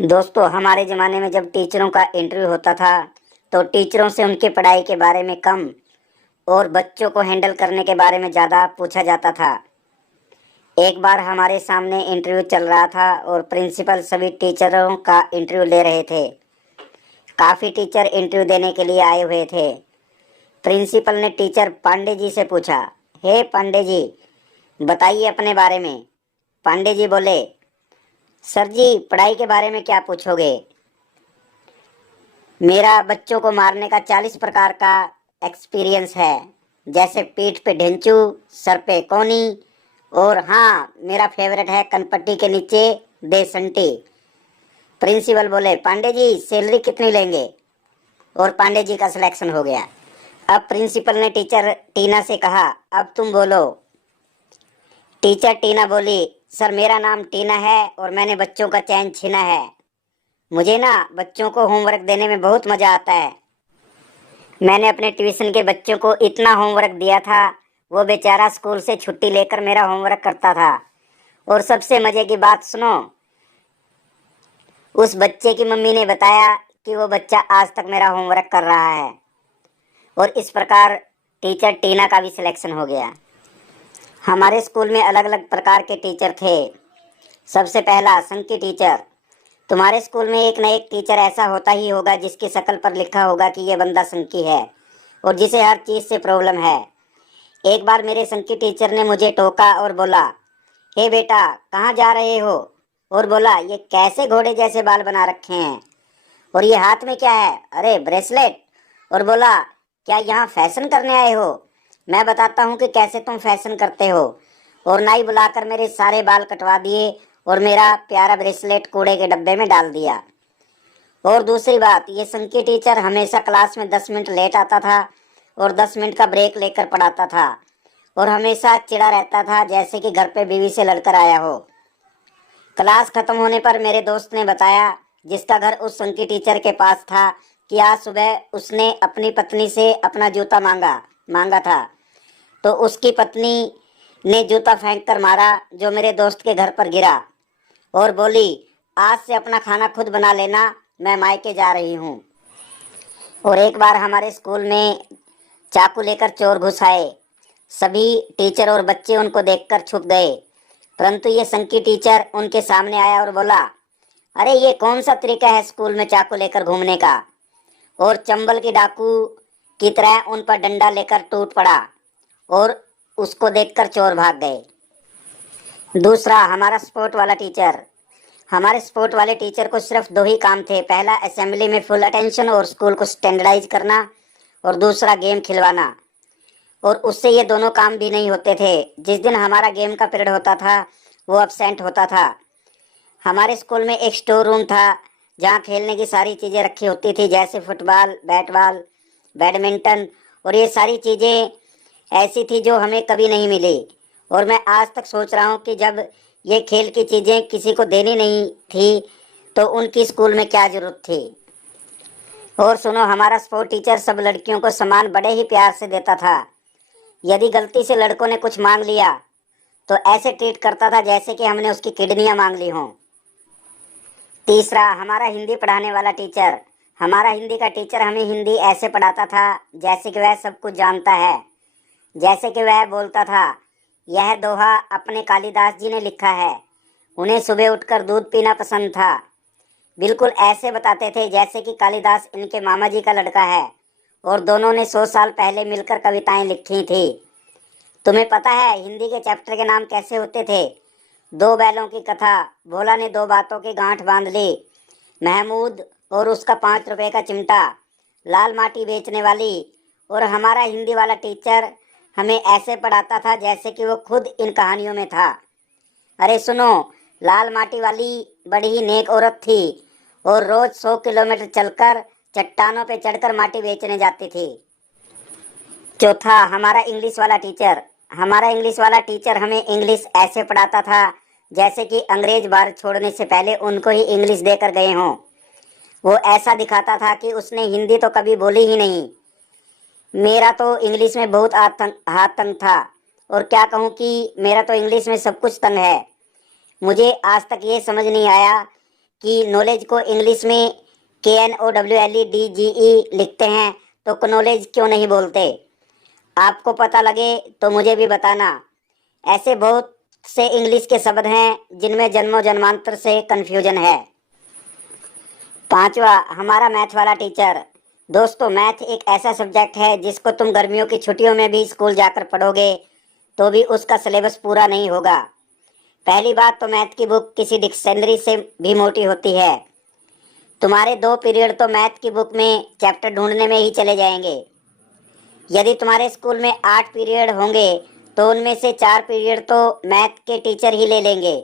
दोस्तों, हमारे ज़माने में जब टीचरों का इंटरव्यू होता था तो टीचरों से उनके पढ़ाई के बारे में कम और बच्चों को हैंडल करने के बारे में ज़्यादा पूछा जाता था। एक बार हमारे सामने इंटरव्यू चल रहा था और प्रिंसिपल सभी टीचरों का इंटरव्यू ले रहे थे। काफ़ी टीचर इंटरव्यू देने के लिए आए हुए थे। प्रिंसिपल ने टीचर पांडे जी से पूछा, हे पांडे जी, बताइए अपने बारे में। पांडे जी बोले, सर जी, पढ़ाई के बारे में क्या पूछोगे? मेरा बच्चों को मारने का 40 प्रकार का एक्सपीरियंस है, जैसे पीठ पे ढेंचू, सर पे कोनी, और हाँ, मेरा फेवरेट है कनपट्टी के नीचे दे संटी। प्रिंसिपल बोले, पांडे जी सैलरी कितनी लेंगे? और पांडे जी का सिलेक्शन हो गया। अब प्रिंसिपल ने टीचर टीना से कहा, अब तुम बोलो। टीचर टीना बोली, सर मेरा नाम टीना है और मैंने बच्चों का चैन छीना है। मुझे ना बच्चों को होमवर्क देने में बहुत मज़ा आता है। मैंने अपने ट्यूशन के बच्चों को इतना होमवर्क दिया था, वो बेचारा स्कूल से छुट्टी लेकर मेरा होमवर्क करता था। और सबसे मज़े की बात सुनो, उस बच्चे की मम्मी ने बताया कि वो बच्चा आज तक मेरा होमवर्क कर रहा है। और इस प्रकार टीचर टीना का भी सिलेक्शन हो गया। हमारे स्कूल में अलग अलग प्रकार के टीचर थे। सबसे पहला संकी टीचर। तुम्हारे स्कूल में एक न एक टीचर ऐसा होता ही होगा जिसकी शक्ल पर लिखा होगा कि ये बंदा संकी है और जिसे हर चीज़ से प्रॉब्लम है। एक बार मेरे संकी टीचर ने मुझे टोका और बोला, हे बेटा, कहाँ जा रहे हो? और बोला, ये कैसे घोड़े जैसे बाल बना रखे हैं और ये हाथ में क्या है? अरे ब्रेसलेट। और बोला, क्या यहाँ फैशन करने आए हो? मैं बताता हूँ कि कैसे तुम फैशन करते हो। और नाई बुलाकर मेरे सारे बाल कटवा दिए और मेरा प्यारा ब्रेसलेट कूड़े के डब्बे में डाल दिया। और दूसरी बात, ये संकी टीचर हमेशा क्लास में 10 मिनट लेट आता था और 10 मिनट का ब्रेक लेकर पढ़ाता था और हमेशा चिढ़ा रहता था जैसे कि घर पे बीवी से लड़कर आया हो। क्लास खत्म होने पर मेरे दोस्त ने बताया, जिसका घर उस संकी टीचर के पास था, कि आज सुबह उसने अपनी पत्नी से अपना जूता मांगा था। तो उसकी पत्नी ने जूता फेंक कर मारा, जो मेरे दोस्त के घर पर गिरा, और बोली, आज से अपना खाना खुद बना लेना, मैं मायके जा रही हूँ। और एक बार हमारे स्कूल में चाकू लेकर चोर घुस आए। सभी टीचर और बच्चे उनको देखकर छुप गए, परंतु ये संकी टीचर उनके सामने आया और बोला, अरे ये कौन सा तरीका है स्कूल में चाकू लेकर घूमने का? और चंबल के डाकू की तरह उन पर डंडा लेकर टूट पड़ा और उसको देखकर चोर भाग गए। दूसरा, हमारा स्पोर्ट वाला टीचर। हमारे स्पोर्ट वाले टीचर को सिर्फ दो ही काम थे। पहला, असेंबली में फुल अटेंशन और स्कूल को स्टैंडर्डाइज करना, और दूसरा, गेम खिलवाना। और उससे ये दोनों काम भी नहीं होते थे। जिस दिन हमारा गेम का पीरियड होता था वो अब्सेंट होता था। हमारे स्कूल में एक स्टोर रूम था जहाँ खेलने की सारी चीज़ें रखी होती थी, जैसे फुटबॉल, बैट बॉल, बैडमिंटन, और ये सारी चीज़ें ऐसी थी जो हमें कभी नहीं मिली। और मैं आज तक सोच रहा हूँ कि जब ये खेल की चीज़ें किसी को देनी नहीं थी तो उनकी स्कूल में क्या ज़रूरत थी। और सुनो, हमारा स्पोर्ट टीचर सब लड़कियों को सामान बड़े ही प्यार से देता था। यदि गलती से लड़कों ने कुछ मांग लिया तो ऐसे ट्रीट करता था जैसे कि हमने उसकी किडनियाँ मांग ली हों। तीसरा, हमारा हिंदी पढ़ाने वाला टीचर। हमारा हिंदी का टीचर हमें हिंदी ऐसे पढ़ाता था जैसे कि वह सब कुछ जानता है। जैसे कि वह बोलता था, यह दोहा अपने कालिदास जी ने लिखा है, उन्हें सुबह उठकर दूध पीना पसंद था। बिल्कुल ऐसे बताते थे जैसे कि कालिदास इनके मामा जी का लड़का है और दोनों ने 100 साल पहले मिलकर कविताएं लिखी थी। तुम्हें पता है हिंदी के चैप्टर के नाम कैसे होते थे? दो बैलों की कथा, भोला ने दो बातों की गांठ बांध ली, महमूद और उसका 5 रुपए का चिमटा, लाल माटी बेचने वाली। और हमारा हिंदी वाला टीचर हमें ऐसे पढ़ाता था जैसे कि वो खुद इन कहानियों में था। अरे सुनो, लाल माटी वाली बड़ी ही नेक औरत थी और रोज 100 किलोमीटर चलकर चट्टानों पे चढ़कर माटी बेचने जाती थी। चौथा, हमारा इंग्लिश वाला टीचर। हमारा इंग्लिश वाला टीचर हमें इंग्लिश ऐसे पढ़ाता था जैसे कि अंग्रेज भारत छोड़ने से पहले उनको ही इंग्लिश देकर गए हों। वो ऐसा दिखाता था कि उसने हिंदी तो कभी बोली ही नहीं। मेरा तो इंग्लिश में बहुत हाथ तंग था, और क्या कहूँ कि मेरा तो इंग्लिश में सब कुछ तंग है। मुझे आज तक ये समझ नहीं आया कि नॉलेज को इंग्लिश में KNOWLEDGE लिखते हैं, तो knowledge क्यों नहीं बोलते? आपको पता लगे तो मुझे भी बताना। ऐसे बहुत से इंग्लिश के शब्द हैं जिनमें जन्मों जन्मांतर से कन्फ्यूजन है। पांचवा, हमारा मैथ वाला टीचर। दोस्तों, मैथ एक ऐसा सब्जेक्ट है जिसको तुम गर्मियों की छुट्टियों में भी स्कूल जाकर पढ़ोगे तो भी उसका सिलेबस पूरा नहीं होगा। पहली बात तो मैथ की बुक किसी डिक्शनरी से भी मोटी होती है। तुम्हारे 2 पीरियड तो मैथ की बुक में चैप्टर ढूंढने में ही चले जाएंगे। यदि तुम्हारे स्कूल में 8 पीरियड होंगे तो उनमें से 4 पीरियड तो मैथ के टीचर ही ले लेंगे,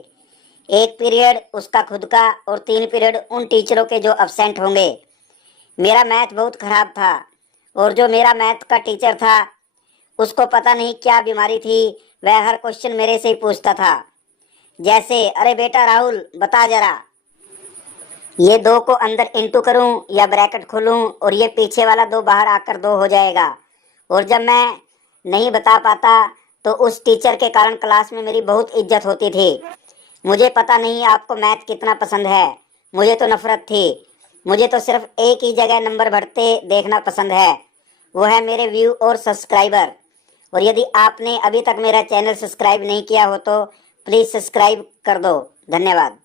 1 पीरियड उसका खुद का और 3 पीरियड उन टीचरों के जो अब्सेंट होंगे। मेरा मैथ बहुत खराब था और जो मेरा मैथ का टीचर था उसको पता नहीं क्या बीमारी थी, वह हर क्वेश्चन मेरे से ही पूछता था। जैसे, अरे बेटा राहुल बता जरा, ये 2 को अंदर इंटू करूं या ब्रैकेट खोलूं और ये पीछे वाला 2 बाहर आकर 2 हो जाएगा। और जब मैं नहीं बता पाता तो उस टीचर के कारण क्लास में मेरी बहुत इज्जत होती थी। मुझे पता नहीं आपको मैथ कितना पसंद है, मुझे तो नफरत थी। मुझे तो सिर्फ एक ही जगह नंबर बढ़ते देखना पसंद है, वो है मेरे व्यू और सब्सक्राइबर। और यदि आपने अभी तक मेरा चैनल सब्सक्राइब नहीं किया हो तो प्लीज़ सब्सक्राइब कर दो। धन्यवाद।